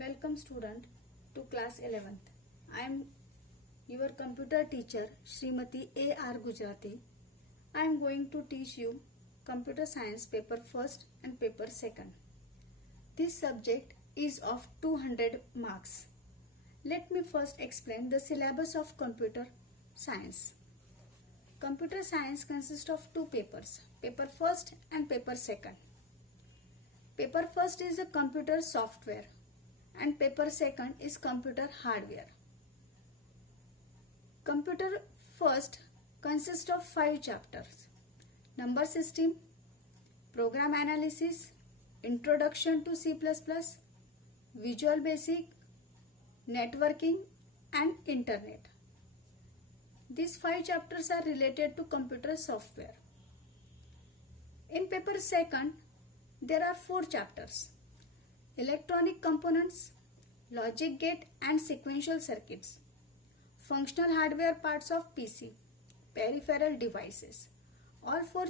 Welcome student to class 11th. I am your computer teacher Srimati A.R. Gujarati. I am going to teach you computer science paper first and paper second. This subject is of 200 marks. Let me first explain the syllabus of computer science. Computer science consists of two papers, paper first and paper second. Paper first is a computer software and paper second is computer hardware. Computer first consists of 5 chapters: number system, program analysis, introduction to C++, visual basic, networking and internet. These 5 chapters are related to computer software. In paper second, there are 4 chapters: electronic components, logic gate and sequential circuits, functional hardware parts of PC, peripheral devices. All 4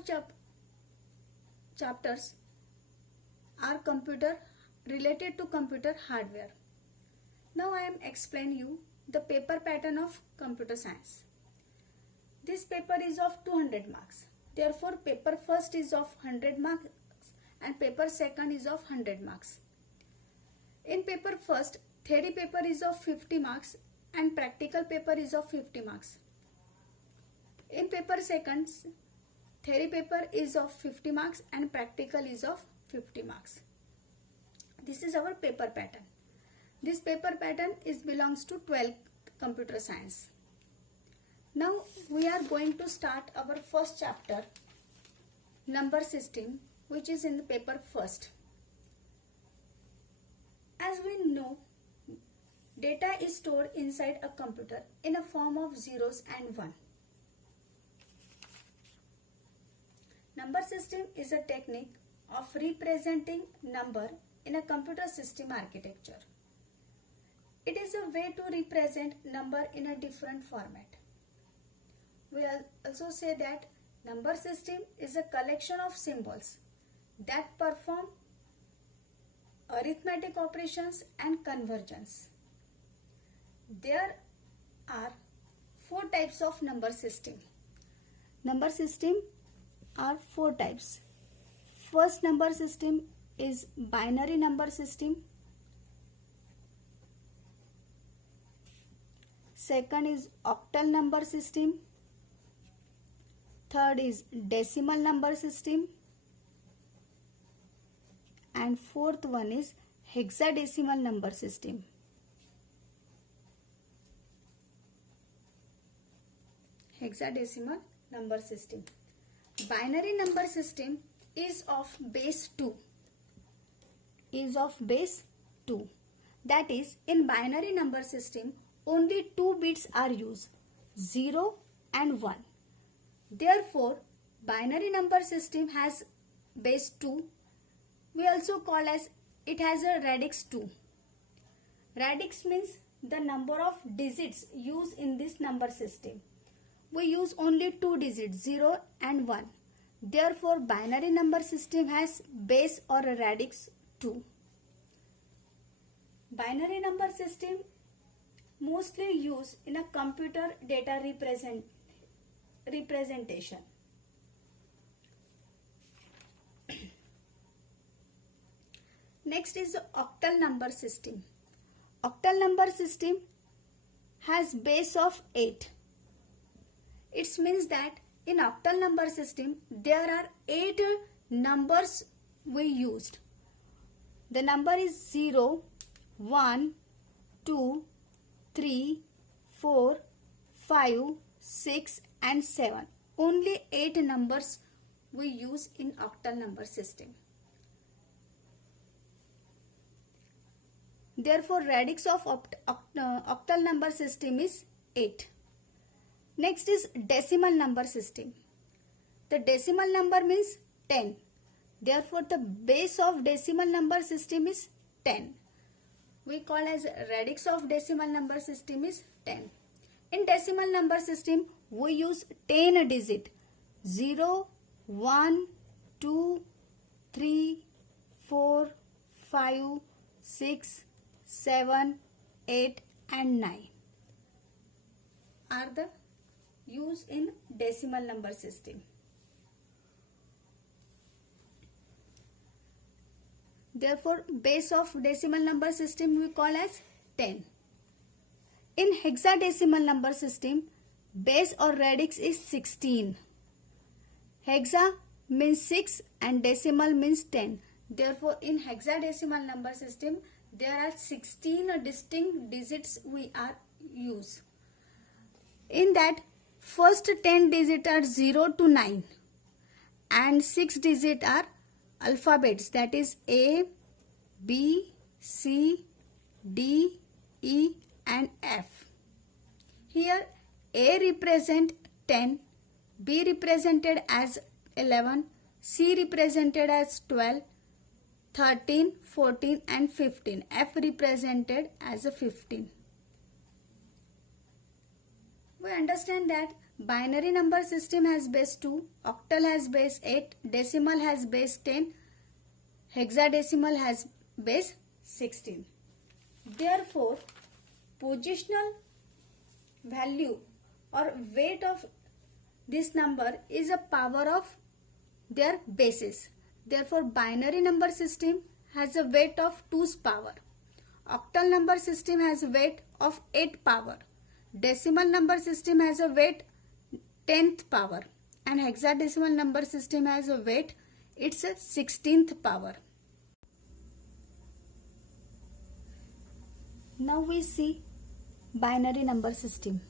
chapters are related to computer hardware. Now I am explaining you the paper pattern of computer science. This paper is of 200 marks. Therefore, paper first is of 100 marks and paper second is of 100 marks. In paper first, theory paper is of 50 marks and practical paper is of 50 marks. In paper second, theory paper is of 50 marks and practical is of 50 marks. This is our paper pattern. This paper pattern belongs to 12th computer science. Now we are going to start our first chapter, number system, which is in the paper first. As we know, data is stored inside a computer in a form of zeros and one. Number system is a technique of representing number in a computer system architecture. It is a way to represent number in a different format. We also say that number system is a collection of symbols that perform arithmetic operations and conversions. There are 4 types of number system. Number system are 4 types. First number system is binary number system. Second is octal number system. Third is decimal number system. And fourth one is hexadecimal number system. Hexadecimal number system. Binary number system is of base 2. That is, in binary number system, only 2 bits are used, 0 and 1. Therefore, binary number system has base 2. We also call as it has a radix 2. Radix means the number of digits used in this number system. We use only 2 digits, 0 and 1. Therefore, binary number system has base or a radix 2. Binary number system mostly used in a computer data representation. Next is the octal number system. Octal number system has base of 8. It means that in octal number system there are 8 numbers we used. The number is 0, 1, 2, 3, 4, 5, 6 and 7. Only 8 numbers we use in octal number system. Therefore, radix of octal number system is 8. Next is decimal number system. The decimal number means 10. Therefore, the base of decimal number system is 10. We call as radix of decimal number system is 10. In decimal number system, we use 10 digit. 0, 1, 2, 3, 4, 5, 6, 7, 8 and 9 are the used in decimal number system. Therefore, base of decimal number system we call as 10. In hexadecimal number system, base or radix is 16. Hexa means 6 and decimal means 10. Therefore, in hexadecimal number system, there are 16 distinct digits we are use. In that, first 10 digits are 0 to 9 and 6 digits are alphabets, that is A, B, C, D, E and F. Here A represent 10, B represented as 11, C represented as 12, 13, 14 and 15. F represented as a 15. We understand that binary number system has base 2, octal has base 8, decimal has base 10, hexadecimal has base 16. Therefore, positional value or weight of this number is a power of their bases. Therefore, binary number system has a weight of 2's power. Octal number system has a weight of 8 power. Decimal number system has a weight 10th power. And hexadecimal number system has a weight, it's a 16th power. Now we see binary number system.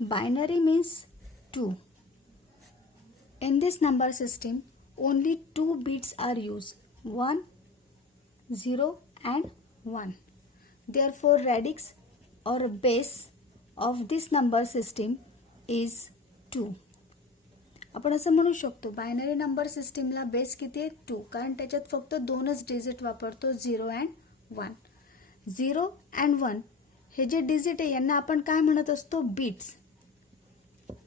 Binary means 2. In this number system, only 2 bits are used, 1, 0 and 1. Therefore, radix or base of this number system is 2. आपण असं म्हणू शकतो binary number सिस्टीमला base किती आहे 2, कारण त्याच्यात फक्त 2च डिजिट वापरतो 0 and 1. 0 and 1 हे जे डिजिट आहे यांना आपण काय म्हणत असतो बिट्स.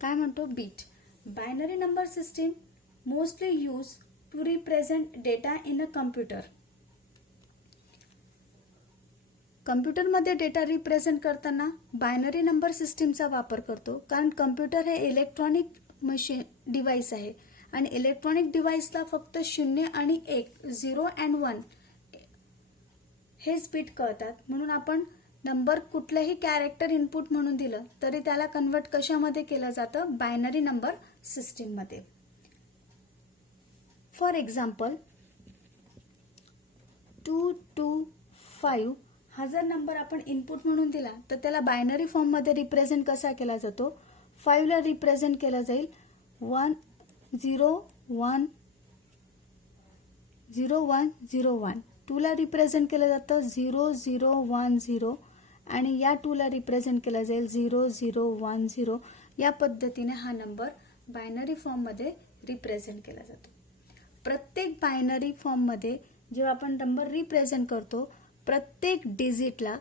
काय म्हणतो bit. Binary number system mostly use to represent data in a computer. कम्प्युटरमध्ये डेटा रिप्रेझेंट करताना बायनरी नंबर सिस्टीमचा वापर करतो, कारण कम्प्युटर हे इलेक्ट्रॉनिक मशीन डिव्हाइस आहे आणि इलेक्ट्रॉनिक डिव्हाइसला फक्त 0 आणि 1, 0 and 1 हेच बीट कळतात. म्हणून आपण नंबर कुठलेही कॅरेक्टर इनपुट म्हणून दिलं तरी त्याला कन्वर्ट कशामध्ये केलं जातं, बायनरी नंबर सिस्टीम मध्ये. फॉर एक्झाम्पल 225 हा जर नंबर आपण इनपुट म्हणून दिला तर त्याला बायनरी फॉर्म मध्ये रिप्रेझेंट कसा केला जातो, 5 ला रिप्रेझेंट केला जाईल 1010101, 2 ला रिप्रेझेंट केलं जातं 0010 आणि या 2 ला रिप्रेझेंट केला जाईल 0010. या पद्धतीने हा नंबर बायनरी फॉर्म मध्ये रिप्रेझेंट केला जातो. प्रत्येक बायनरी फॉर्म मध्ये जेव्हा आपण नंबर रिप्रेझेंट करतो प्रत्येक डिजिटला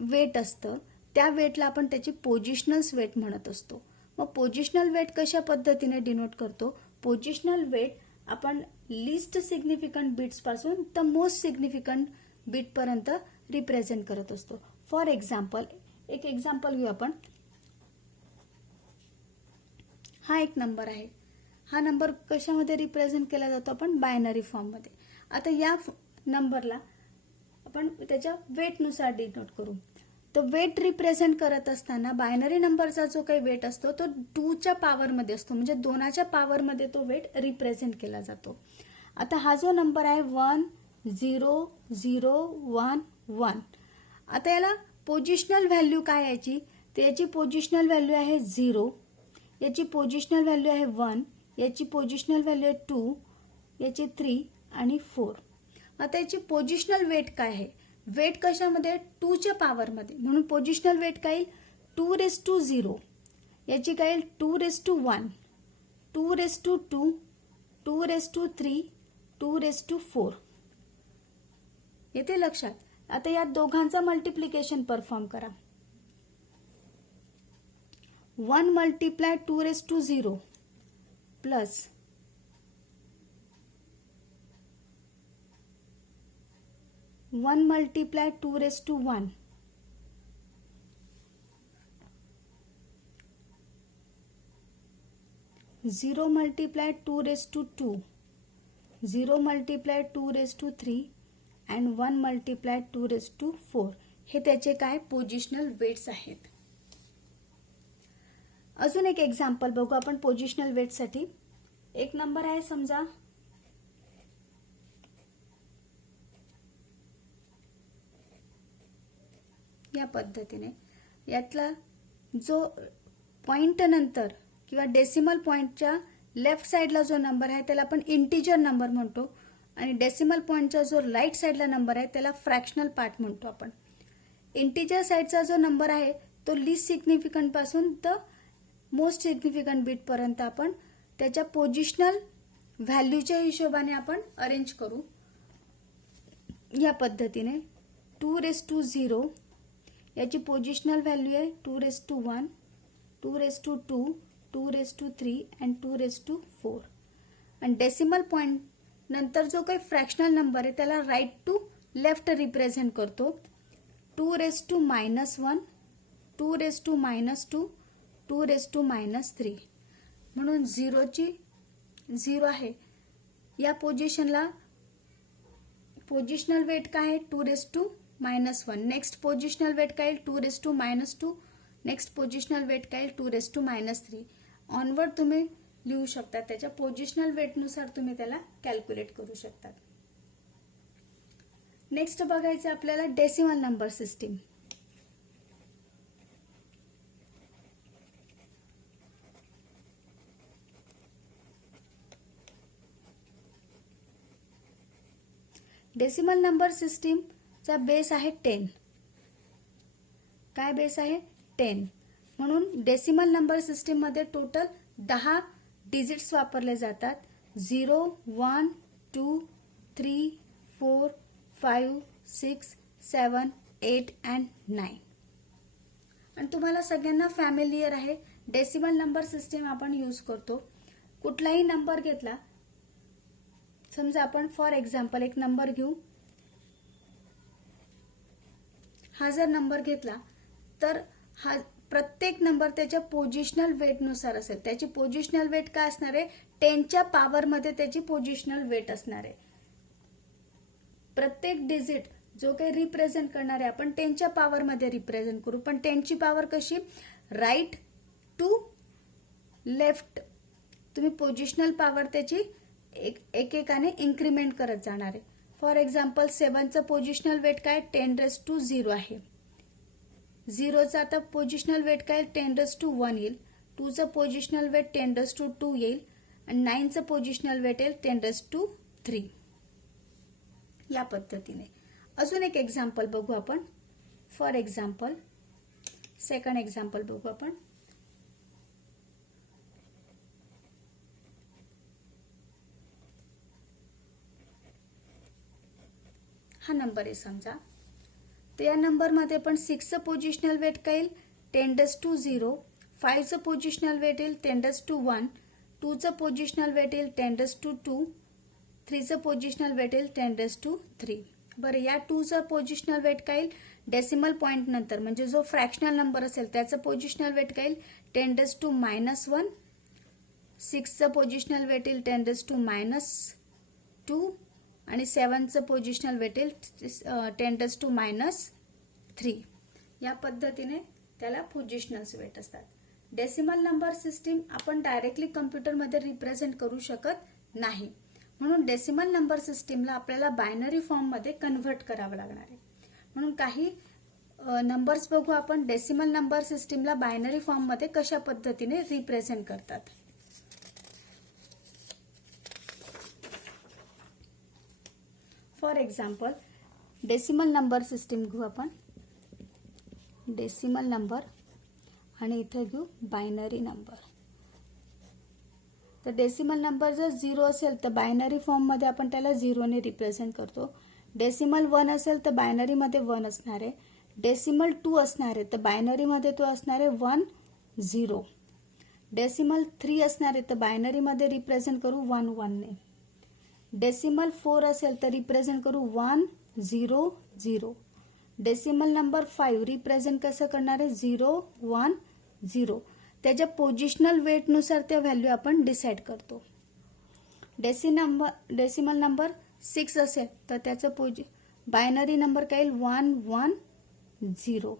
वेट असतं, त्या वेटला आपण त्याची पोझिशनल वेट म्हणत असतो. मग पोझिशनल वेट कशा पद्धतीने डिनोट करतो, पोझिशनल वेट आपण लिस्ट सिग्निफिकंट बिट्स पासून तर मोस्ट सिग्निफिकंट बिट पर्यंत रिप्रेझेंट करत असतो. फॉर एक्झाम्पल एक एक्झाम्पल घेऊ आपण. हा एक नंबर आहे, हा नंबर कशामध्ये रिप्रेझेंट केला जातो आपण बायनरी फॉर्म मध्ये. आता या नंबरला आपण त्याच्या वेटनुसार डिनोट करू. तर वेट रिप्रेझेंट करत असताना बायनरी नंबरचा जो काही वेट असतो तो 2च्या पॉवरमध्ये असतो, म्हणजे 2च्या पॉवरमध्ये तो वेट रिप्रेझेंट केला जातो. आता हा जो नंबर आहे 10011, आता याला पोझिशनल व्हॅल्यू काय याची, तर याची पोझिशनल व्हॅल्यू आहे 0, याची पोझिशनल व्हॅल्यू आहे 1, याची पोझिशनल व्हॅल्यू आहे 2, याची 3 आणि 4. आता याची पोझिशनल वेट काय आहे, वेट कशामध्ये 2च्या पॉवरमध्ये, म्हणून पोझिशनल वेट काय येईल 2⁻0, याची काय येईल 2⁻1, 2⁻2, 2⁻3, 2⁻4. येते लक्षात. आता या दोघांचा मल्टिप्लिकेशन परफॉर्म करा. 1 multiply 2 raised to 0 plus 1 multiply 2 raised to 1 0 multiply 2 raised to 2 0 multiply 2 raised to 3 and 1 multiply 2 raised to 4 हे त्याचे काय पोझिशनल वेट्स आहेत. अजून एक एक्झाम्पल बघू आपण पोझिशनल वेटसाठी. एक नंबर आहे समजा या पद्धतीने. यातला जो पॉइंट नंतर किंवा डेसिमल पॉइंटच्या लेफ्ट साइडला जो नंबर आहे त्याला आपण इंटिजर नंबर म्हणतो आणि डेसिमल पॉइंटचा जो राईट साइडला नंबर आहे त्याला फ्रॅक्शनल पार्ट म्हणतो आपण. इंटिजर साइडचा जो नंबर आहे तो लीस्ट सिग्निफिकंट पासून तर मोस्ट सिग्निफिकंट बीट पर्यंत आपण त्याच्या पोझिशनल व्हॅल्यूच्या हिशोबाने आपण अरेंज करू. या पद्धतीने 2 raised to 0 याची पोझिशनल व्हॅल्यू आहे 2 raised to 1, 2 raised to 2, 2 raised to 3 and 2 raised to 4. आणि डेसिमल पॉइंट नंतर जो काही फ्रॅक्शनल नंबर आहे त्याला राईट टू लेफ्ट रिप्रेझेंट करतो. 2 raised to -1, 2 raised to -2, 2 raised to -3. म्हणून 0 आहे. या पोझिशनला पोझिशनल वेट काय आहे 2 raised to -1. Next positional weight काय 2 raised to -2. Next positional weight काय 2 raised to -3. ऑनवर्ड तुम्ही लिहू शकता. त्याच्या पोझिशनल वेटनुसार तुम्ही त्याला कॅल्क्युलेट करू शकता. नेक्स्ट बघायचं आपल्याला decimal number system. Decimal number सिस्टीमचा बेस आहे 10. काय बेस आहे 10. म्हणून डेसिमल नंबर सिस्टीम मध्ये टोटल 10 डिजिट्स वापरले जातात. 0, 1, 2, 3, 4, 5, 6, 7, 8 and 9. आणि तुम्हाला सगळ्यांना फॅमिलियर आहे. डेसिमल नंबर सिस्टीम आपण यूज करतो. कुठलाही नंबर घेतला समजा आपण फॉर एक्झाम्पल एक नंबर घेऊ. हा जर नंबर घेतला तर हा प्रत्येक नंबर त्याच्या पोझिशनल वेटनुसार असेल. त्याची पोझिशनल वेट काय असणार आहे 10च्या पॉवरमध्ये त्याची पोझिशनल वेट असणार आहे. प्रत्येक डिजिट जो काही रिप्रेझेंट करणार आहे आपण 10च्या पॉवरमध्ये रिप्रेझेंट करू. पण 10ची पॉवर कशी राईट टू लेफ्ट तुम्ही पोझिशनल पॉवर त्याची एकेकाने इन्क्रीमेंट करत जाणार आहे. फॉर एक्झाम्पल 7चं पोझिशनल वेट काय 10 raised to 0 आहे. 0चं आता पोझिशनल वेट काय 10 raised to 1 येईल. 2चं पोझिशनल वेट 10 raised to 2 येईल आणि 9चं पोझिशनल वेट येईल 10 raised to 3. या पद्धतीने. अजून एक एक्झाम्पल बघू आपण. फॉर एक्झाम्पल सेकंड एक्झाम्पल बघू आपण. हा नंबर आहे समजा. तर या नंबरमध्ये पण 6चं पोझिशनल वेट काय येईल 10 raised to 0, 5चं पोझिशनल वेट येईल 10 raised to 1, 2चं पोझिशनल वेट येईल 10 raised to 2, 3चं पोझिशनल वेट येईल 10 raised to 3. बरं या 2चं पोझिशनल वेट काय येईल डेसिमल पॉइंट नंतर म्हणजे जो फ्रॅक्शनल नंबर असेल त्याचं पोझिशनल वेट काय येईल 10 raised to -1, 6चं पोझिशनल वेट येईल 10 raised to -2 आणि 7चं पोझिशनल वेट येईल 10 raised to -3. या पद्धतीने त्याला पोझिशनल्स वेट असतात. डेसिमल नंबर सिस्टीम आपण डायरेक्टली कम्प्युटरमध्ये रिप्रेझेंट करू शकत नाही. म्हणून डेसिमल नंबर सिस्टीमला आपल्याला बायनरी फॉर्ममध्ये कन्व्हर्ट करावं लागणार आहे. म्हणून काही नंबर्स बघू आपण डेसिमल नंबर सिस्टीमला बायनरी फॉर्ममध्ये कशा पद्धतीने रिप्रेझेंट करतात. For example decimal number system घेऊ आपण. डेसिमल नंबर आणि इथे घेऊ बायनरी नंबर. तर डेसिमल नंबर जर 0 असेल तर बायनरी फॉर्ममध्ये आपण त्याला 0ने रिप्रेझेंट करतो. डेसिमल 1 असेल तर बायनरीमध्ये 1 असणार आहे. डेसिमल 2 असणार आहे तर बायनरीमध्ये तो असणार आहे 1, 0. डेसिमल 3 असणार आहे तर बायनरीमध्ये रिप्रेझेंट करू 1 1 ने. डेसिमल 4 असेल तर रिप्रेझेंट करू 1 0 0. डेसिमल नंबर 5 रिप्रेझेंट कसं करणार आहे 0 1 0. त्याच्या पोझिशनल वेटनुसार त्या व्हॅल्यू आपण डिसाईड करतो. डेसिमल नंबर 6 असेल तर त्याचं बायनरी नंबर काय येईल 1 1 0.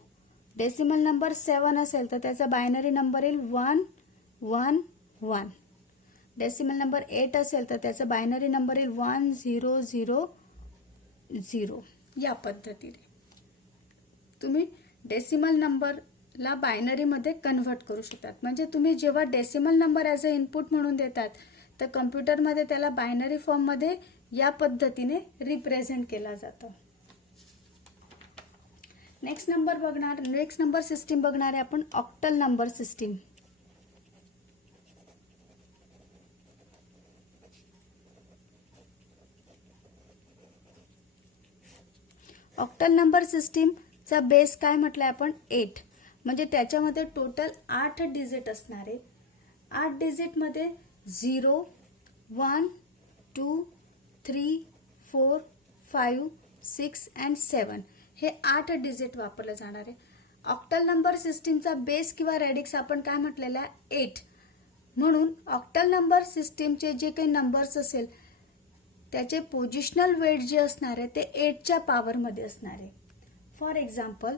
डेसिमल नंबर 7 असेल तर त्याचा बायनरी नंबर येईल 1 1 1. डेसिमल नंबर 8 असेल तर त्याचा बायनरी नंबर येईल 1 0 0 0. या पद्धतीने तुम्ही डेसिमल नंबरला बायनरीमध्ये कन्व्हर्ट करू शकतात. म्हणजे तुम्ही जेव्हा decimal number as a input म्हणून देतात तर कम्प्युटरमध्ये त्याला बायनरी फॉर्ममध्ये या पद्धतीने रिप्रेझेंट केला जातो. नेक्स्ट नंबर सिस्टीम बघणार आहे आपण octal number system. Octal number सिस्टीमचा बेस काय म्हटलंय आपण 8. म्हणजे त्याच्यामध्ये टोटल 8 डिजिट असणार आहे. 8 डिजिटमध्ये 0 1 2 3 4 5 6 अँड 7 हे 8 डिजिट वापरलं जाणार आहे. ऑक्टल नंबर सिस्टीमचा बेस किंवा रेडिक्स आपण काय म्हटलेला आहे 8. म्हणून ऑक्टल नंबर सिस्टीमचे जे काही नंबर्स असेल त्याचे पोझिशनल वेट जे असणार आहे ते 8च्या पॉवरमध्ये असणार आहे. फॉर एक्झाम्पल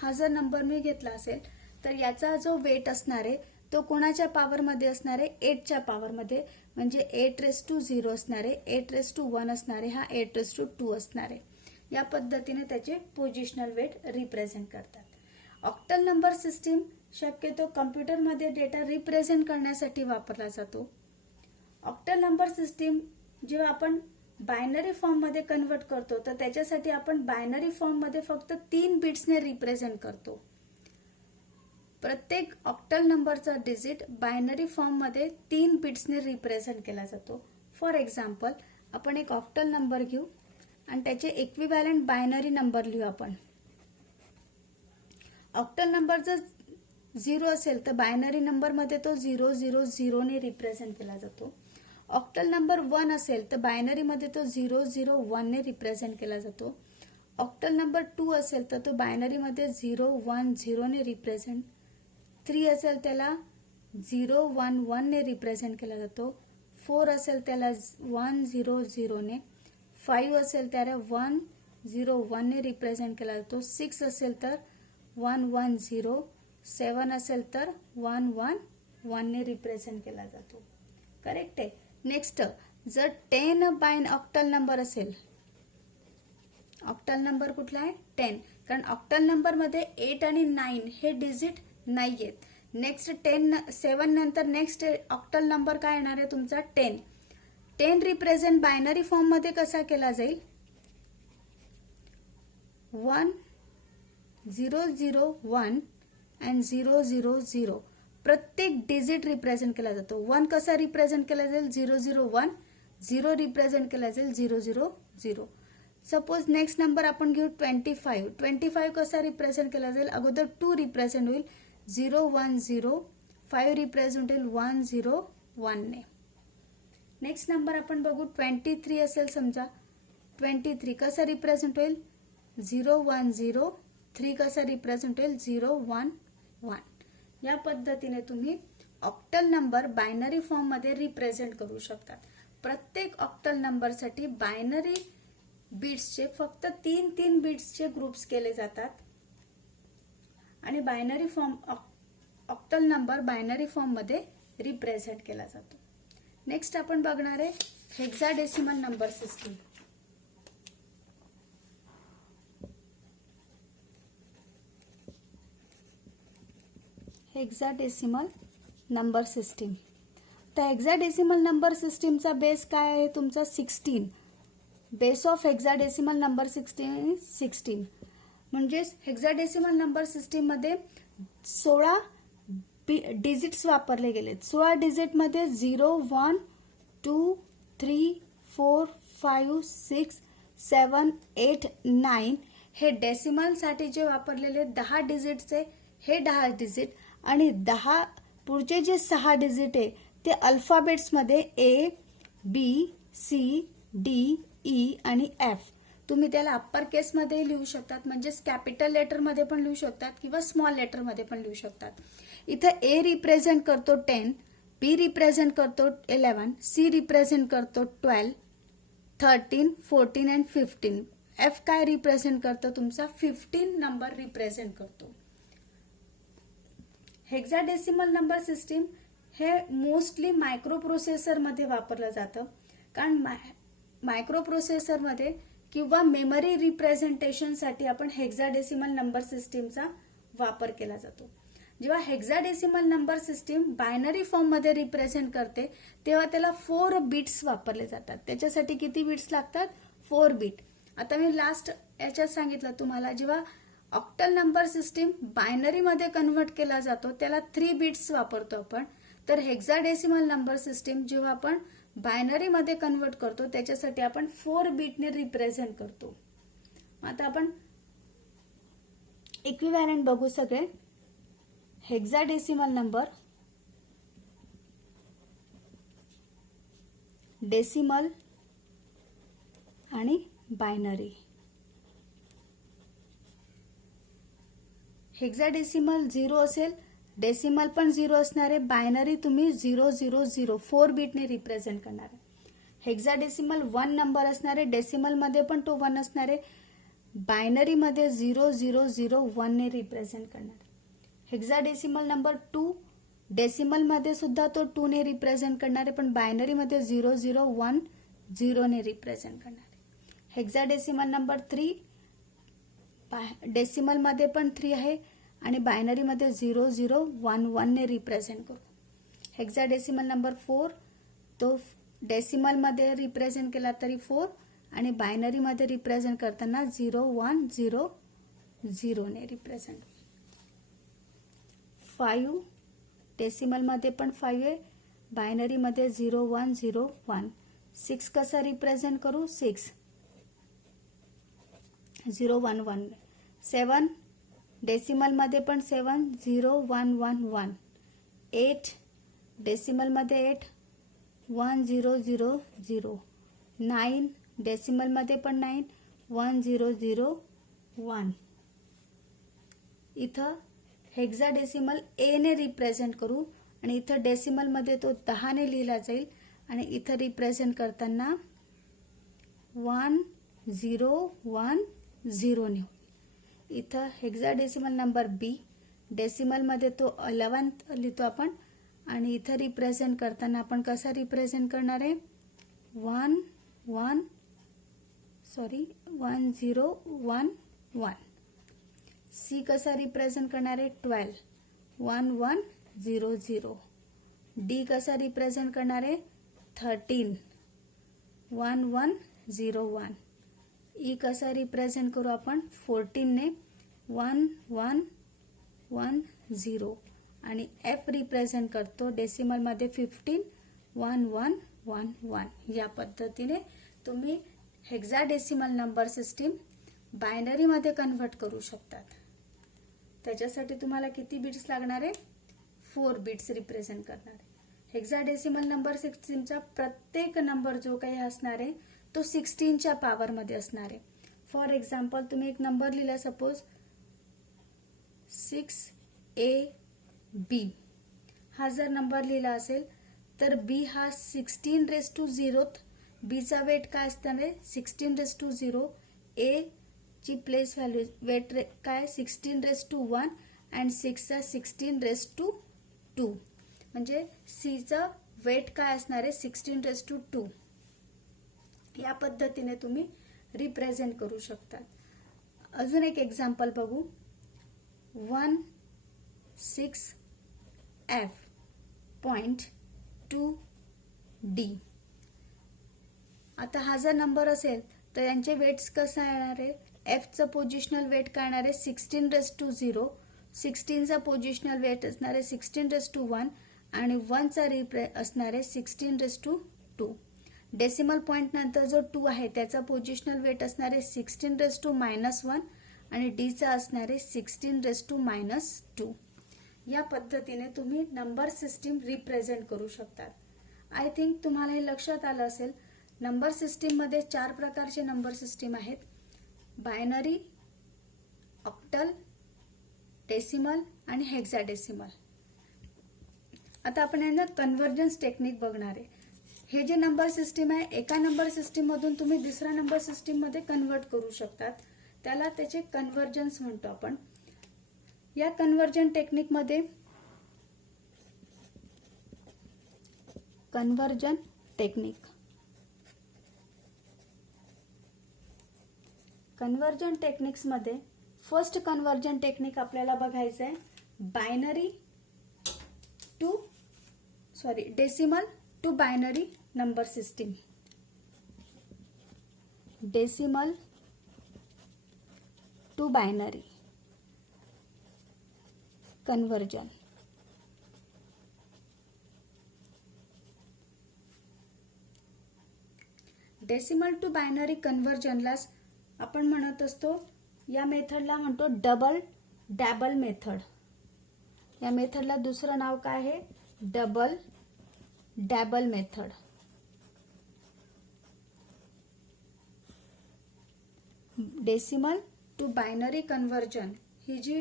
हा जर नंबर मी घेतला असेल तर याचा जो वेट असणार आहे तो कोणाच्या पॉवरमध्ये असणार आहे 8च्या पॉवरमध्ये. म्हणजे 8⁻0 असणार आहे, 8⁻1 असणार आहे, हा 8⁻2 असणार आहे. या पद्धतीने त्याचे पोझिशनल वेट रिप्रेझेंट करतात. ऑक्टल नंबर सिस्टीम शक्यतो कम्प्युटरमध्ये डेटा रिप्रेझेंट करण्यासाठी वापरला जातो. ऑक्टल नंबर सिस्टीम जेव्हा आपण बायनरी फॉर्ममध्ये कन्वर्ट करतो तर त्याच्यासाठी आपण बायनरी फॉर्ममध्ये फक्त 3 बिट्सने रिप्रेझेंट करतो. प्रत्येक ऑक्टल नंबरचा डिजिट बायनरी फॉर्ममध्ये 3 बिट्सने रिप्रेझेंट केला जातो. फॉर एक्झाम्पल आपण एक ऑक्टल नंबर घेऊ आणि त्याचे इक्विव्हॅलंट बायनरी नंबर लिहू आपण. ऑक्टल नंबर जर 0 असेल तर बायनरी नंबरमध्ये तो 0 0 0 ने रिप्रेझेंट केला जातो. ऑक्टल नंबर 1 असेल तर बायनरीमध्ये तो 0 0 1 ने रिप्रेझेंट केला जातो. ऑक्टल नंबर 2 असेल तर तो बायनरीमध्ये 0 1 0 ने रिप्रेझेंट. 3 असेल त्याला 0 1 1 ने रिप्रेझेंट केला जातो. 4 असेल त्याला 1 0 0 ने. 5 असेल त्याला 1 0 1 ने रिप्रेझेंट केला जातो. 6 असेल तर 1 1 0. 7 असेल तर 1 1 1 ने रिप्रेझेंट केला जातो. करेक्ट आहे. नेक्स्ट जर 10 बाय ऑक्टल नंबर असेल, ऑक्टल नंबर कुठला आहे 10. कारण ऑक्टल नंबरमध्ये 8 आणि 9 हे डिजिट नाही आहेत. नेक्स्ट 7 नंतर नेक्स्ट ऑक्टल नंबर काय येणार आहे तुमचा 10. 10 रिप्रेझेंट बायनरी फॉर्ममध्ये कसा केला जाईल 1 0 0 1 अँड 0 0 0. प्रत्येक डिजिट रिप्रेझेंट केला जातो. 1 कसा रिप्रेझेंट केला जाईल 0 0 1. 0 रिप्रेझेंट केला जाईल 0 0 0. सपोज नेक्स्ट नंबर आपण घेऊ 25. 25 कसा रिप्रेझेंट केला जाईल अगोदर 2 रिप्रेझेंट होईल 0 1 0. 5 रिप्रेझेंट होईल 1 0 1 ने. नेक्स्ट नंबर आपण बघू 23 असेल समजा. 23 कसा रिप्रेझेंट होईल 0 1 0. 3 कसा रिप्रेझेंट होईल 0 1 1. या पद्धतीने तुम्ही ऑक्टल नंबर बायनरी फॉर्ममध्ये रिप्रेझेंट करू शकता. प्रत्येक ऑक्टल नंबरसाठी बायनरी बिट्सचे फक्त 3 बिट्सचे ग्रुप्स केले जातात आणि binary form octal number binary फॉर्ममध्ये रिप्रेझेंट केला जातो. नेक्स्ट आपण बघणार आहे hexadecimal number system. Hexadecimal number system. तर हेक्साडेसिमल नंबर सिस्टीमचा बेस काय आहे तुमचा 16. Base of hexadecimal number system 16. म्हणजेच हेक्साडेसिमल नंबर सिस्टीममध्ये 16 डिजिट्स वापरले गेलेत. 16 डिजिटमध्ये 0 1 2 3 4 5 6 7 8 9 हे डेसिमलसाठी जे वापरलेले 10 डिजिटचे हे 10 डिजिट आणि 10 पुढचे जे 6 डिजिट आहे ते अल्फाबेट्समध्ये ए, बी, सी, डी, ई आणि एफ. तुम्ही त्याला अप्पर केसमध्ये लिहू शकतात, म्हणजेच कॅपिटल लेटरमध्ये पण लिहू शकतात किंवा स्मॉल लेटरमध्ये पण लिहू शकतात. इथं ए रिप्रेझेंट करतो 10, बी रिप्रेझेंट करतो 11, सी रिप्रेझेंट करतो 12, 13, 14 अँड 15. एफ काय रिप्रेझेंट करतो? तुमचा 15 नंबर रिप्रेझेंट करतो. हेक्साडेसिमल नंबर सिस्टीम हे मोस्टली मायक्रो प्रोसेसरमध्ये वापरलं जातं, कारण मायक्रो प्रोसेसरमध्ये किंवा मेमरी रिप्रेझेंटेशनसाठी आपण हेक्साडेसिमल नंबर सिस्टीमचा वापर केला जातो. जेव्हा हेक्साडेसिमल नंबर सिस्टीम बायनरी फॉर्ममध्ये रिप्रेझेंट करते तेव्हा त्याला 4 बिट्स वापरले जातात. त्याच्यासाठी किती बिट्स लागतात? 4 बिट. आता मी लास्ट याच्यात सांगितलं तुम्हाला, जेव्हा ऑक्टल नंबर सिस्टीम बायनरीमध्ये कन्व्हर्ट केला जातो त्याला 3 बिट्स वापरतो आपण. तर हेक्साडेसिमल नंबर सिस्टीम जेव्हा आपण बायनरीमध्ये कन्व्हर्ट करतो त्याच्यासाठी आपण 4 बिटने रिप्रेझेंट करतो. आता आपण इक्विव्हॅलंट बघू सगळे. हेक्साडेसिमल नंबर, डेसिमल आणि बायनरी. हेक्साडेसिमल 0 असेल, डेसिमल पण 0 असणार आहे, बायनरी तुम्ही 000 4 बिटने रिप्रेझेंट करणार आहे. हेक्साडेसिमल 1 नंबर असणार आहे, डेसिमलमध्ये पण तो 1 असणार आहे, बायनरीमध्ये 0001 ने रिप्रेझेंट करणार आहे. हेक्साडेसिमल नंबर 2 डेसिमलमध्ये सुद्धा तो 2 ने रिप्रेझेंट करणार आहे, पण बायनरीमध्ये 0010 ने रिप्रेझेंट करणार आहे. हेक्साडेसिमल नंबर 3 डेसिमलमध्ये पण 3 आहे आणि बायनरीमध्ये 0011 ने रिप्रेझेंट करू. हेक्साडेसिमल नंबर 4 तो डेसिमलमध्ये रिप्रेझेंट केला तरी 4 आणि बायनरीमध्ये रिप्रेझेंट करताना 0100 ने रिप्रेझेंट. 5 डेसिमलमध्ये पण 5 आहे, बायनरीमध्ये 0101. 6 कसा रिप्रेझेंट करू? 6 011. 7 डेसिमलमध्ये पण 7 0111. 8 डेसिमलमध्ये 8 1000. 9 डेसिमलमध्ये पण 9 1001. इथं हेक्साडेसिमल ए ने रिप्रेझेंट करू आणि इथं डेसिमलमध्ये तो 10 ने लिहिला जाईल आणि इथं रिप्रेझेंट करताना 1010 ने. इथं हेक्साडेसिमल नंबर बी डेसिमलमध्ये तो 11 लिहितो आपण आणि इथं रिप्रेझेंट करताना आपण कसा रिप्रेझेंट करणार आहे? 1011. सी कसा रिप्रेझेंट करणार आहे? 12 1100. डी कसा रिप्रेझेंट करणार आहे? 13 1101. ई कसा रिप्रेझेंट करू आपण? 14 ने 1110 आणि एफ रिप्रेझेंट करतो डेसिमलमध्ये 15 1111. या पद्धतीने तुम्ही हेक्साडेसिमल नंबर सिस्टीम बायनरीमध्ये कन्व्हर्ट करू शकतात. त्याच्यासाठी तुम्हाला किती बिट्स लागणार आहे? 4 बिट्स रिप्रेझेंट करणार आहे. हेक्साडेसिमल नंबर सिस्टीमचा प्रत्येक नंबर जो काही असणार आहे तो 16च्या पॉवरमध्ये असणार आहे. फॉर एक्झाम्पल तुम्ही एक नंबर लिहिला, सपोज 6AB. हा जर नंबर लिहिला असेल तर बी हा 16⁻�0. बीचा वेट काय असणार आहे? 16⁻�0. ए ची प्लेस व्हॅल्यू वेट काय? 16⁻1 अँड 6चा 16⁻2. म्हणजे सीचं वेट काय असणार आहे? 16⁻2. या पद्धतीने तुम्ही रिप्रेझेंट करू शकतात. अजून एक एक्झाम्पल बघू. 16F.2D. आता हा जर नंबर असेल तर यांचे वेट्स कसं येणार आहे? एफचं पोझिशनल वेट काय येणार आहे? 16⁻0. 16चा पोझिशनल वेट असणार आहे 16⁻1 आणि 1चा असणार आहे 16⁻2. डेसिमल पॉइंट नंतर जो 2 आहे त्याचा पोझिशनल वेट असणार आहे 16⁻⁻1 आणि डीचा असणार आहे 16⁻². या पद्धतीने तुम्ही नंबर सिस्टीम रिप्रेझेंट करू शकतात. आय थिंक तुम्हाला हे लक्षात आलं असेल. नंबर सिस्टीममध्ये 4 प्रकारचे नंबर सिस्टीम आहेत. बायनरी, ऑक्टल, डेसिमल आणि हेक्साडेसिमल. आता आपण यांना कन्वर्जन्स टेक्निक बघणार आहे. हे जे नंबर सिस्टीम आहे, एका नंबर सिस्टीम मधून तुम्ही दुसऱ्या नंबर सिस्टीम मध्ये कन्वर्ट करू शकतात. त्याला त्याचे कन्वर्जन्स म्हणतो आपण. या कन्वर्जन टेक्निक मध्ये कन्वर्जन टेक्निक्स मध्ये फर्स्ट कन्वर्जन टेक्निक आपल्याला बघायचं आहे. Decimal to binary number system. Decimal to binary conversion. Decimal to binary कन्वर्जनला आपण म्हणत असतो, या मेथडला म्हणतो डबल डॅबल मेथड. या मेथडला दुसरं नाव काय आहे? Double dabble method. Decimal to binary conversion ही जी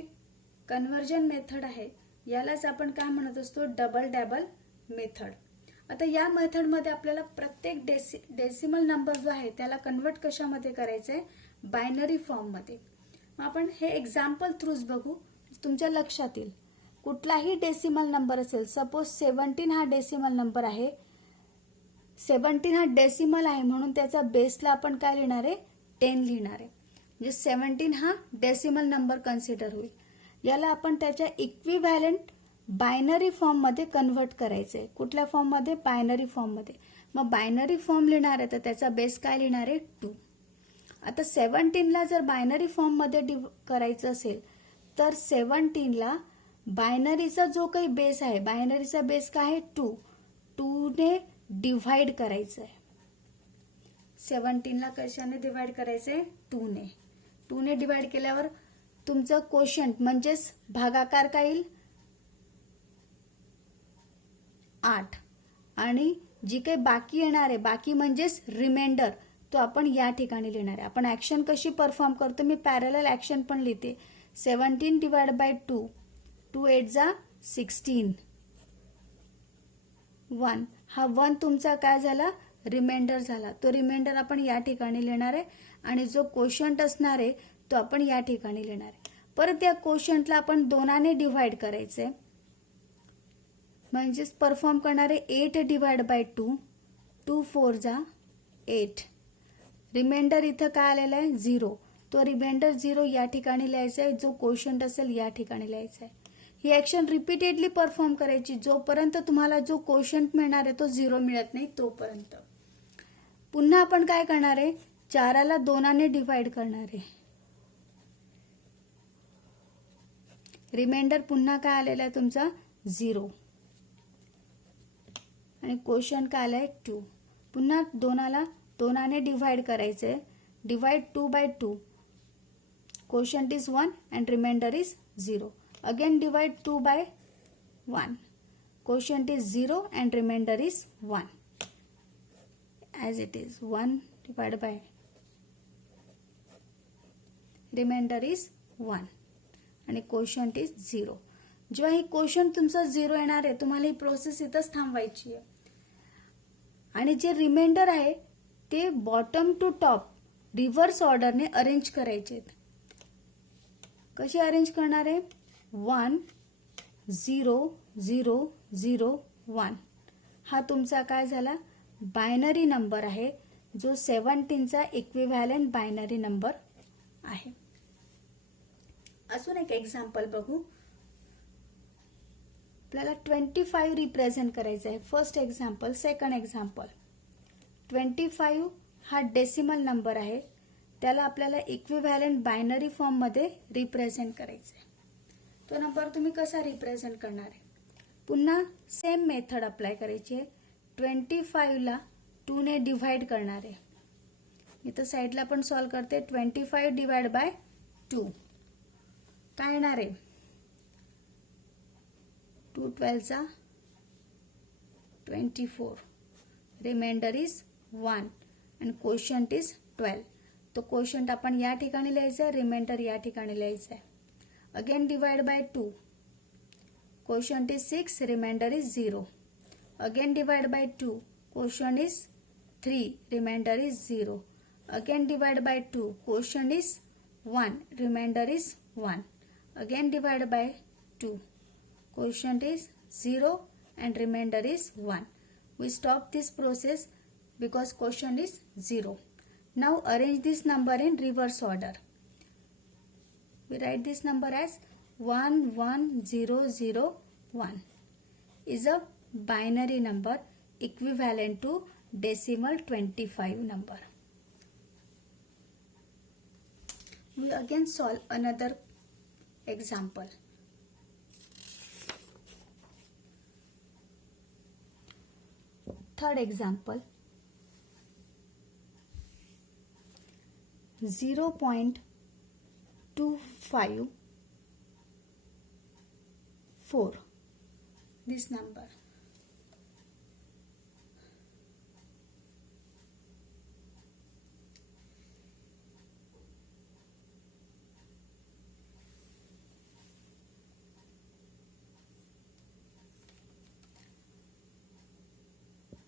कन्वर्जन मेथड आहे, यालाच आपण काय म्हणत असतो? Double dabble method. आता या मेथडमध्ये आपल्याला प्रत्येक डेसिमल नंबर जो आहे त्याला कन्वर्ट कशामध्ये करायचं आहे? बायनरी फॉर्ममध्ये. आपण हे एक्झाम्पल थ्रूज बघू, तुमच्या लक्षात येईल. कुठलाही डेसिमल नंबर असेल, सपोज 17 हा डेसिमल नंबर आहे. 17 हा डेसिमल आहे म्हणून त्याचा बेसला आपण काय लिहिणार आहे? 10 लिहिणार आहे. म्हणजे 17 हा डेसिमल नंबर कन्सिडर होईल. याला आपण त्याच्या इक्विव्हॅलंट बायनरी फॉर्म मध्ये कन्वर्ट करायचंय. कुठल्या फॉर्म मध्ये? बायनरी फॉर्म मध्ये. मग बायनरी फॉर्म लिहिणार आहे तर त्याचा बेस काय लिहिणार आहे? 2. आता 17ला जर बायनरी फॉर्म मध्ये करायचं असेल तर 17ला बायनरीचा जो काही बेस आहे, बायनरीचा बेस काय आहे? 2 ने डिव्हाइड करायचं आहे. 17ला कशाने डिव्हाइड करायचंय? 2 ने. 2 ने डिव्हाइड केल्यावर तुमचं कोशंट म्हणजेच भागाकार काय येईल? 8. आणि जी काही बाकी येणार आहे, बाकी म्हणजेच रिमाइंडर, तो आपण या ठिकाणी लिहिणार आहे. आपण ऍक्शन कशी परफॉर्म करतो? मी पॅरलल ऍक्शन पण लिहिते. 17 डिवाइड बाय 2. 2 8 जा 16. 1. हा 1 तुमचा काय झाला? रिमाइंडर झाला. तो रिमाइंडर आपण या ठिकाणी लिहिणार आहे आणि जो कोशंट असणार आहे तो आपण या ठिकाणी लिहिणार आहे. परत या कोशंटला आपण 2ने डिव्हाइड करायचंय. म्हणजेच परफॉर्म करणारे 8 डिवाइड बाय 2. 2 4 जा 8. रिमाइंडर इथं काय आलेला आहे? 0. तो रिमाइंडर 0 या ठिकाणी लिहायचा आहे. जो कोशंट असेल या ठिकाणी लिहायचा आहे. ही ऍक्शन रिपीटेडली परफॉर्म करायची जोपर्यंत तुम्हाला जो कोशंट मिळणार आहे तो 0 मिळत नाही तोपर्यंत. पुन्हा आपण काय करणार आहे? 4ला 2ने डिवाइड करणार आहे. रिमाइंडर पुन्हा काय आलेला आहे तुमचा? 0. आणि कोशंट काय आलाय? 2. पुन्हा 2ने डिवाइड करायचंय. Divide 2 by 2. Quotient is 1 and remainder is 0. Again divide 2 by 1. Quotient is 0 and remainder is 1. As it is 1 divide by remainder is 1 आणि कोशंट इज 0. जेव्हा ही कोशंट तुमचा 0 येणार आहे, तुम्हाला ही प्रोसेस इथंच थांबवायची आहे. आणि जे रिमाइंडर आहे ते बॉटम टू टॉप रिव्हर्स ऑर्डरने अरेंज करायचे आहेत. कसे अरेंज करणार आहे? 1 0 0 0 1. हा तुमचा काय झाला? बायनरी नंबर आहे, जो 17चा इक्विव्हॅलंट बायनरी नंबर आहे. अजून एक एक्झाम्पल बघू. आपल्याला 25 रिप्रेझेंट करायचं आहे. First example. Second example. 25 हा डेसिमल नंबर आहे, त्याला आपल्याला इक्विव्हॅलंट बायनरी फॉर्म मध्ये रिप्रेझेंट करायचं आहे. तो नंबर तुम्ही कसा रिप्रेझेंट करणार आहे? पुन्हा सेम मेथड अप्लाय करायची आहे. 25ला 2 ने डिव्हाइड करणार आहे. इथं साईडला पण सॉल्व करते. 25 डिवाइड बाय 2 काय येणार आहे 2 12 24 reminder is 1 and quotient is 12. तो quotient आपण या ठिकाणी लिहायचा आहे, रिमाइंडर या ठिकाणी लिहायचा आहे. Again divide by 2 quotient is 6 remainder is 0. Again divide by 2 quotient is 3 remainder is 0. Again divide by 2 quotient is 1 remainder is 1. Again divide by 2 quotient is 0 and remainder is 1. We stop this process because quotient is 0. Now arrange this number in reverse order. We write this number as 11001 is a binary number equivalent to decimal 25 number. We again solve another example. Third example, 0.254 this number.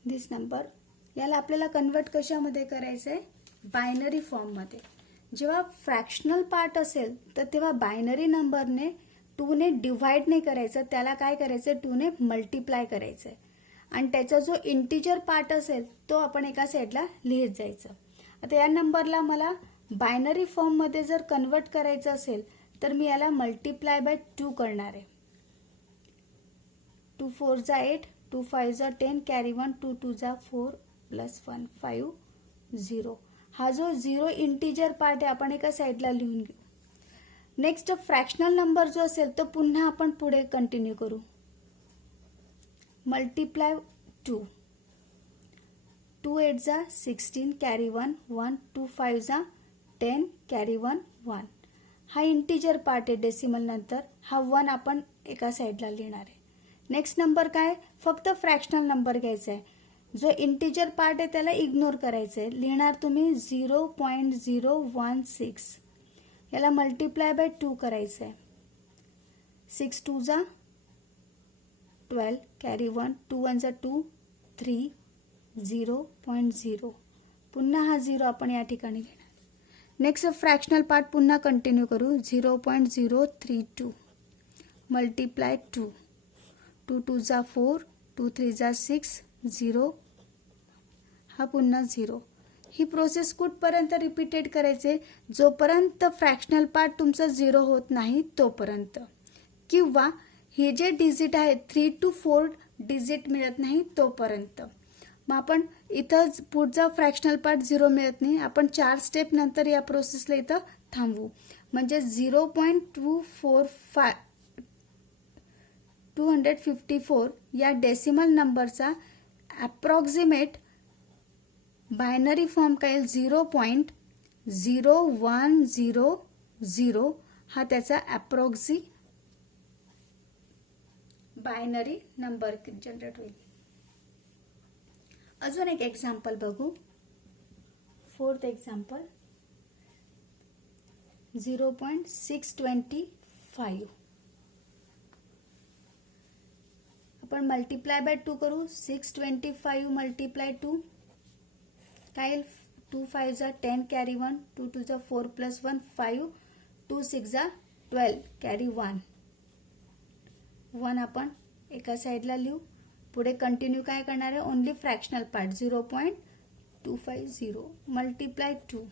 This number याला आपल्याला convert कशामध्ये करायचं आहे binary फॉर्ममध्ये. जेव्हा fractional part असेल तर तेव्हा बायनरी नंबरने 2 ने डिवाइड नाही करायचं, त्याला काय करायचं 2 ने मल्टिप्लाय करायचं आहे. आणि त्याचा जो इंटिजर पार्ट असेल तो आपण एका साईडला लिहित जायचं. आता या नंबरला मला बायनरी फॉर्ममध्ये जर कन्वर्ट करायचं असेल तर मी याला मल्टिप्लाय बाय 2 करणार आहे. 2 4 जा 8 2 5 जा 10 कॅरी 1 2 2 जा 4 प्लस 1 5 0. हा जो 0 इंटिजर पार्ट आहे आपण एका साईडला लिहून घेऊ. नेक्स्ट फ्रॅक्शनल नंबर जो असेल तो पुन्हा आपण पुढे कंटिन्यू करू. मल्टिप्लाय 2 2 8 जा 16 कॅरी 1 1 2 5 जा 10 कॅरी 1 1. हा इंटिजर पार्ट आहे डेसिमल नंतर. हा 1 आपण एका साईडला लिहिणार आहे. नेक्स्ट नंबर काय फक्त फ्रॅक्शनल नंबर घ्यायचा आहे. जो इंटिजर पार्ट आहे त्याला इग्नोर करायचं आहे. लिहिणार तुम्ही 0.016. याला मल्टिप्लाय बाय 2 करायचं आहे. 6 2 जा 12 कॅरी 1 2 1 जा 2 3 0.0. पुन्हा हा 0 आपण या ठिकाणी घेणार. नेक्स्ट फ्रॅक्शनल पार्ट पुन्हा कंटिन्यू करू. 0.032 मल्टिप्लाय 2 2 2 जा 4 2 3 जा 6 0. हा पुन्हा 0. ही प्रोसेस कुठपर्यंत रिपीटेड करायचे जोपर्यंत फ्रॅक्शनल पार्ट तुमचा 0 होत नाही तोपर्यंत, किंवा हे जे डिजिट आहे 3 to 4 डिजिट मिळत नाही तोपर्यंत. मग आपण इथं पुढचा फ्रॅक्शनल पार्ट 0 मिळत नाही, आपण 4 स्टेप नंतर या प्रोसेसला इथं थांबवू. म्हणजे 254 या डेसिमल नंबरचा अप्रॉक्सिमेट बायनरी फॉर्म काय 0.0100 हा त्याचा अप्रॉक्सी बायनरी नंबर जनरेट होईल. अजून एक एक्झाम्पल बघू. Fourth example 0.625. आपण मल्टिप्लाय बाय 2 करू. 625 मल्टिप्लाय 2 काय येईल 2 5 जा 10 कॅरी 1 2 2 जा 4 प्लस 1 5 2 6 जा 12 कॅरी 1 1 आपण एका साईडला लिहू. पुढे कंटिन्यू काय करणार आहे ओनली फ्रॅक्शनल पार्ट 0.250 मल्टिप्लाय 2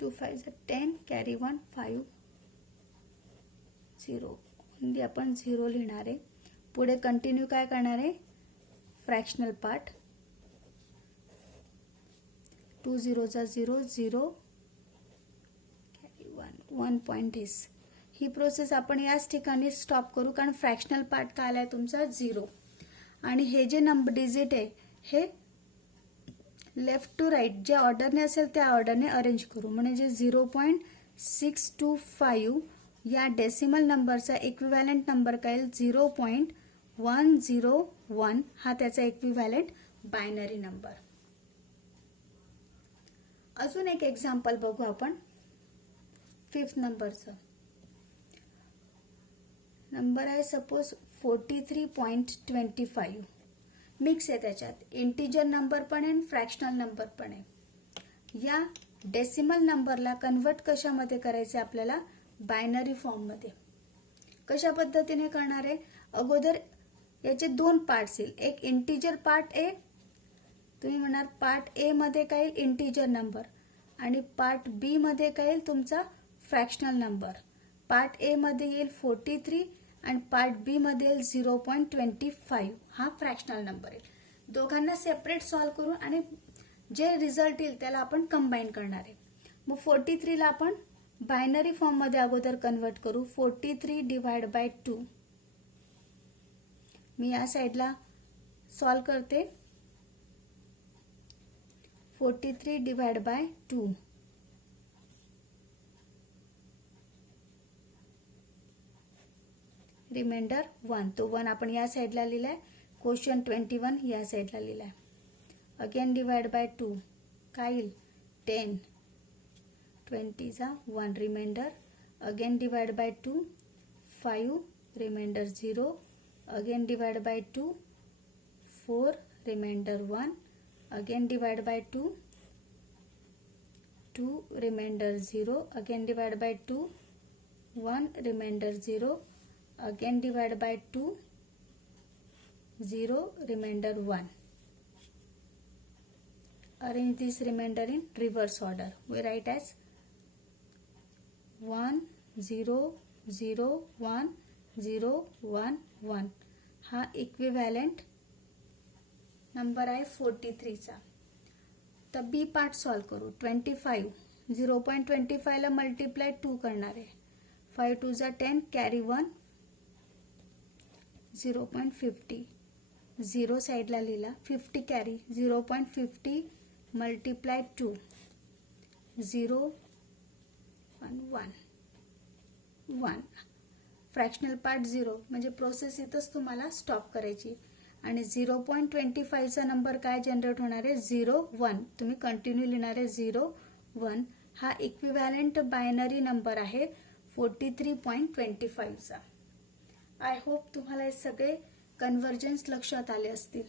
2 5 जा 10 कॅरी 1 5 0. ओनली आपण 0 लिहिणार आहे. पुढे कंटिन्यू काय करणार आहे फ्रॅक्शनल पार्ट 2 0 जा 0 0 1 पॉइंट इज. ही प्रोसेस आपण याच ठिकाणी स्टॉप करू कारण फ्रॅक्शनल पार्ट काय आलाय तुमचा 0. आणि हे जे नंबर डिजिट आहे हे लेफ्ट टू राईट जे ऑर्डरने असेल त्या ऑर्डरने अरेंज करू. म्हणजे 0.625 625 या डेसिमल नंबरचा इक्विव्हॅलंट नंबर काय येईल 0.101 हा त्याचा इक्विव्हॅलंट बायनरी नंबर. अजून एक एक्झाम्पल बघू आपण. 5th नंबरचं नंबर आहे सपोज 43.25. मिक्स आहे, त्याच्यात इंटिजर नंबर पण आहे आणि फ्रॅक्शनल नंबर पण आहे. या डेसिमल नंबरला कन्वर्ट कशामध्ये करायचे आपल्याला, बायनरी फॉर्ममध्ये. कशा पद्धतीने करणार आहे, अगोदर याचे 2 पार्ट्स येईल. एक इंटिजर पार्ट ए, तुम्ही म्हणाल पार्ट ए मध्ये काय येईल इंटिजर नंबर आणि पार्ट बी मध्ये काय येईल तुमचा फ्रॅक्शनल नंबर. पार्ट ए मध्ये येईल 43 आणि पार्ट बी मध्ये येईल 0.25 हा फ्रॅक्शनल नंबर येईल. दोघांना सेपरेट सॉल्व करू आणि जे रिझल्ट येईल त्याला आपण कंबाईन करणार आहे. मग 43 ला आपण बायनरी फॉर्म मध्ये अगोदर कन्वर्ट करू. 43 डिवाइड बाय 2. मी या साईडला सॉल्व करते. 43 डिवाइड बाय 2. रिमाइंडर 1. तो 1 आपण या साईडला लिहिलाय. क्वेश्चन 21 या साईडला लिहिलाय. अगेन डिवाइड बाय 2 काय येईल 10. 20 चा 1 remainder. Again divide by 2 5 remainder 0. Again divide by 2 4 remainder 1. Again divide by 2 2 remainder 0. Again divide by 2 1 remainder 0. Again divide by 2 0 remainder 1. Arrange this remainder in reverse order. We write as 1 0 0 1 0 1 1. हा equivalent number आहे 43 चा. तर बी part solve करू. 25 0.25 ला multiply 2 करणार आहे. 5 2 जा 10 carry 1 0.50. 0 साईडला लिहिला. 50 कॅरी 0.50 मल्टिप्लाय 2 0 1 1 1. फ्रॅक्शनल पार्ट 0 म्हणजे प्रोसेस इथंच तुम्हाला स्टॉप करायची. आणि 0.25 चा नंबर काय जनरेट होणार आहे 0 1. तुम्ही कंटिन्यू लिहिणार आहे 0 1. हा इक्विव्हॅलंट बायनरी नंबर आहे 43.25 चा. आय होप तुम्हाला हे सगळे कन्व्हर्जन्स लक्षात आले असतील.